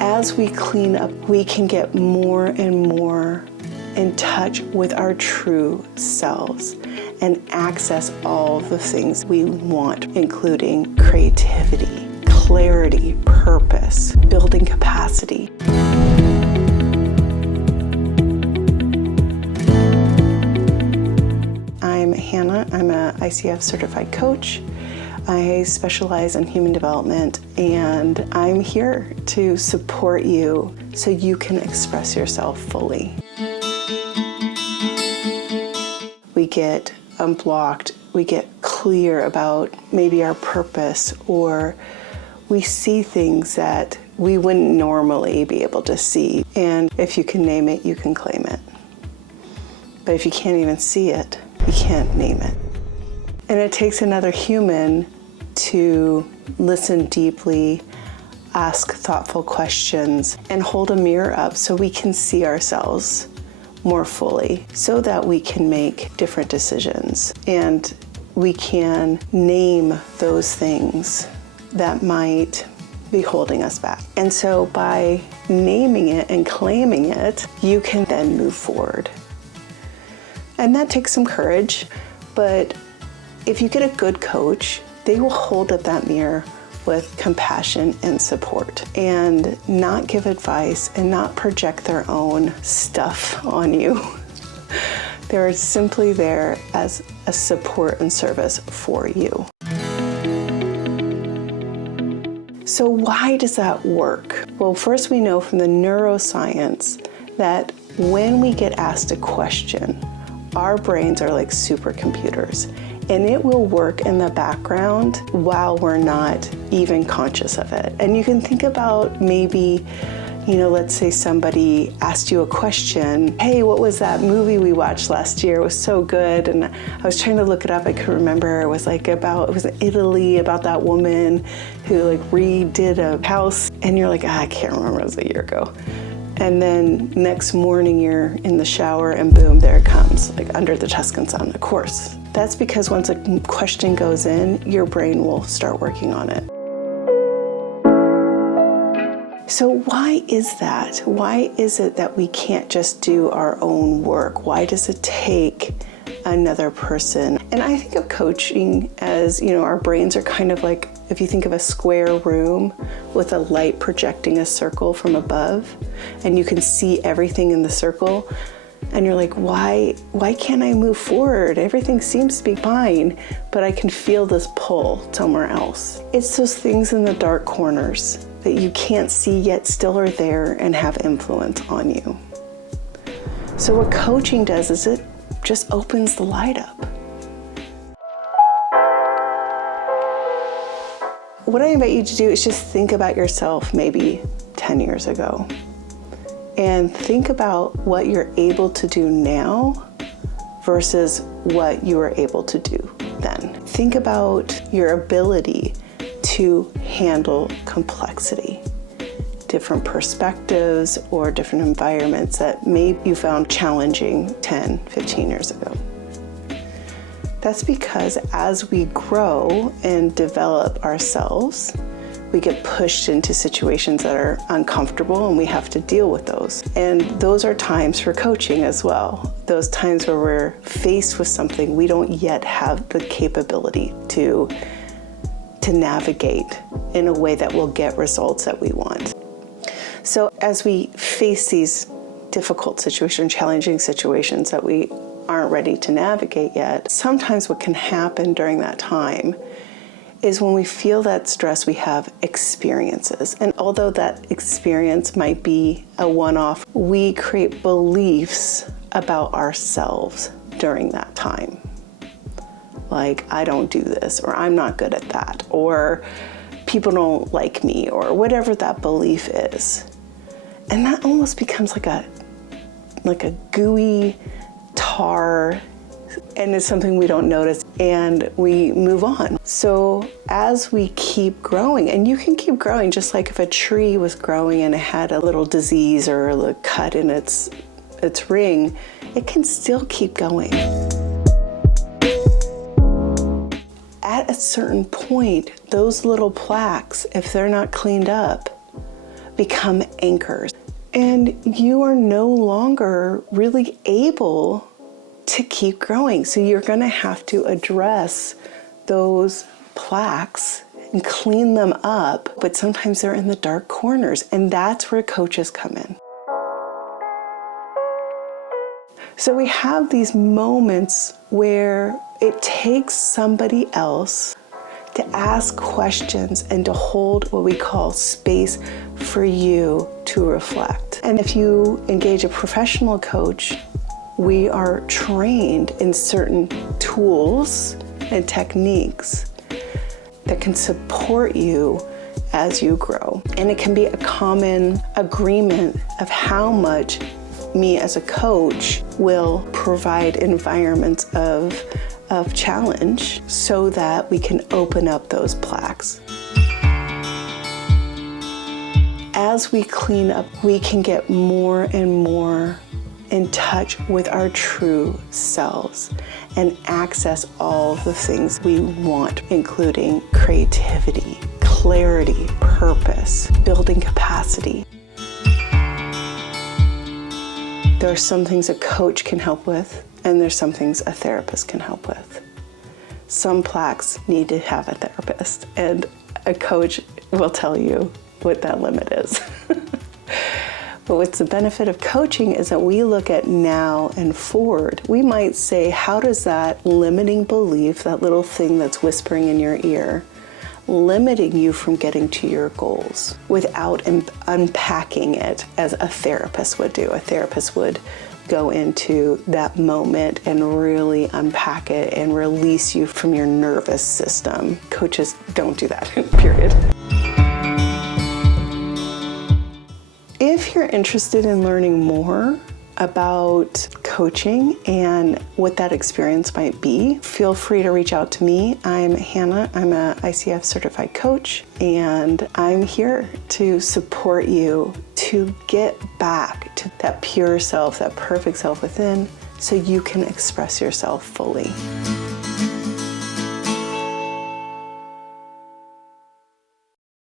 As we clean up, we can get more and more in touch with our true selves and access all the things we want, including creativity, clarity, purpose, building capacity. I'm Hannah. I'm a ICF-certified coach. I specialize in human development, and I'm here to support you so you can express yourself fully. We get unblocked, we get clear about maybe our purpose, or we see things that we wouldn't normally be able to see. And if you can name it, you can claim it. But if you can't even see it, you can't name it. And it takes another human to listen deeply, ask thoughtful questions, and hold a mirror up so we can see ourselves more fully, so that we can make different decisions and we can name those things that might be holding us back. And so by naming it and claiming it, you can then move forward. And that takes some courage, but if you get a good coach, they will hold up that mirror with compassion and support and not give advice and not project their own stuff on you. They're simply there as a support and service for you. So why does that work? Well, first we know from the neuroscience that when we get asked a question, our brains are like supercomputers, and it will work in the background while we're not even conscious of it. And you can think about maybe, let's say somebody asked you a question, hey, what was that movie we watched last year? It was so good. And I was trying to look it up, I couldn't remember. It was in Italy, about that woman who redid a house. And you're like, I can't remember, it was a year ago. And then next morning you're in the shower and boom, there it comes, Under the Tuscan Sun, of course. That's because once a question goes in, your brain will start working on it. So why is that? Why is it that we can't just do our own work? Why does it take another person? And I think of coaching as, our brains are kind of like, if you think of a square room with a light projecting a circle from above, and you can see everything in the circle, and you're like, why can't I move forward? Everything seems to be fine, but I can feel this pull somewhere else. It's those things in the dark corners that you can't see yet still are there and have influence on you. So what coaching does is it just opens the light up. What I invite you to do is just think about yourself maybe 10 years ago, and think about what you're able to do now versus what you were able to do then. Think about your ability to handle complexity, different perspectives or different environments that maybe you found challenging 10, 15 years ago. That's because as we grow and develop ourselves, we get pushed into situations that are uncomfortable and we have to deal with those. And those are times for coaching as well. Those times where we're faced with something we don't yet have the capability to navigate in a way that will get results that we want. So as we face these difficult situations, challenging situations that we aren't ready to navigate yet, sometimes what can happen during that time is when we feel that stress, we have experiences. And although that experience might be a one-off, we create beliefs about ourselves during that time. Like, I don't do this, or I'm not good at that, or people don't like me, or whatever that belief is. And that almost becomes like a gooey tar, and it's something we don't notice, and we move on. So as we keep growing, and you can keep growing, just like if a tree was growing and it had a little disease or a cut in its ring, it can still keep going. At a certain point, those little plaques, if they're not cleaned up, become anchors. And you are no longer really able to keep growing. So you're going to have to address those plaques and clean them up. But sometimes they're in the dark corners, and that's where coaches come in. So we have these moments where it takes somebody else to ask questions and to hold what we call space for you to reflect. And if you engage a professional coach, we are trained in certain tools and techniques that can support you as you grow. And it can be a common agreement of how much me as a coach will provide environments of challenge so that we can open up those plaques. As we clean up, we can get more and more in touch with our true selves and access all the things we want, including creativity, clarity, purpose, building capacity. There are some things a coach can help with, and there's some things a therapist can help with. Some plaques need to have a therapist, and a coach will tell you what that limit is. But what's the benefit of coaching is that we look at now and forward. We might say, how does that limiting belief, that little thing that's whispering in your ear, limiting you from getting to your goals without unpacking it as a therapist would do. A therapist would go into that moment and really unpack it and release you from your nervous system. Coaches don't do that, period. If you're interested in learning more about coaching and what that experience might be, feel free to reach out to me. I'm Hannah. I'm a ICF-certified coach, and I'm here to support you to get back to that pure self, that perfect self within, so you can express yourself fully.